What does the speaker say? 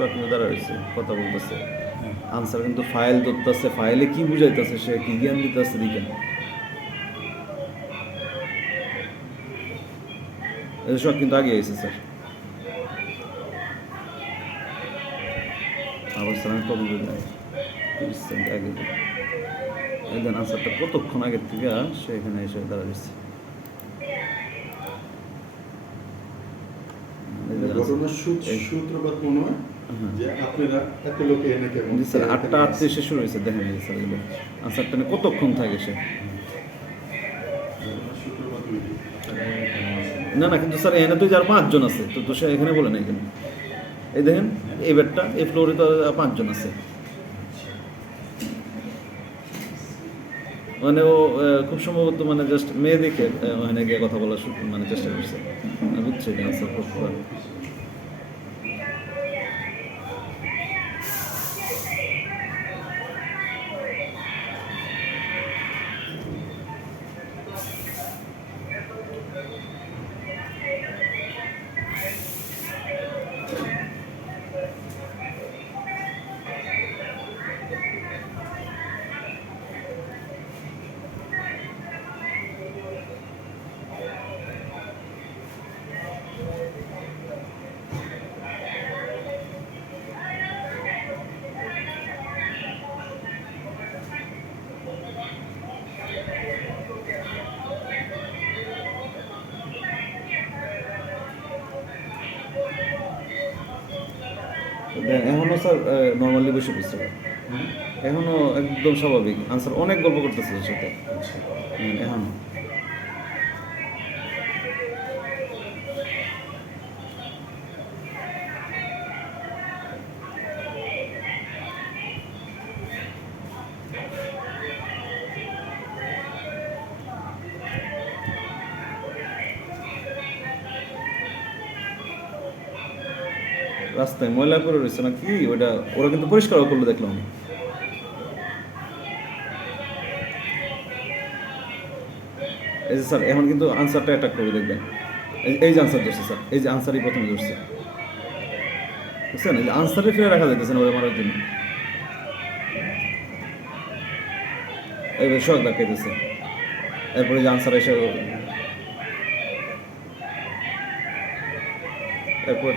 সোহাগ কিন্তু দাঁড়া রয়েছে, কথা বলতেছে, আনসার কিন্তু ফাইল ধরতেছে, ফাইলে কি বুঝাইতেছে, সে কি জ্ঞান দিতেছে দিকে। সোহাগ কিন্তু আগে আইছে স্যার, আবার স্যার আমি কবে বললাম 30 সেকেন্ড আগে এই দেন আনসারটা কতক্ষণ আগের থেকে সে এখানে এসে দাঁড়া রয়েছে। ঘটনার সূত্রপাত মনে হয় যে আপনারা এত লোকে এনে কেমন স্যার 8:38 শুরু হয়েছে, দেখেন এই স্যার এগুলো আনসারটা নিয়ে কতক্ষণ থাকে সে। সূত্রপাত না না, কিন্তু স্যার এখানে তো 4-5 জন আছে, তো সে এখানে বলে না এখানে। এই দেখেন এই বেডটা, এই ফ্লোরে তো 5 জন আছে। মানে ও খুব সম্ভবত মানে জাস্ট মেয়ে দেখে ওখানে গিয়ে কথা বলার মানে চেষ্টা করছে, বুঝছে এটা আনসার করতে পারে। এখনো স্যার নর্মালি বসে পড়ছে, এখনো একদম স্বাভাবিক, আনসার অনেক গল্প করতেছে ওর সাথে এখনো। রাস্তায় ময়লা করে রয়েছে না কি ওটা, ওরা কিন্তু পরিষ্কারও করলো দেখলাম আমি। এই যে স্যার এখন কিন্তু আনসারটা অ্যাটাক করবে দেখবেন, এই যে আনসার ধরছে স্যার, এই যে আনসারই প্রথমে ধরছে, বুঝছেন? এই যে আনসারে ফিরে রাখা যাইতেছে না ওরা মারার জন্য, এইভাবে শখ দেখাইতেছে। এরপরে যে আনসার এসে এরপর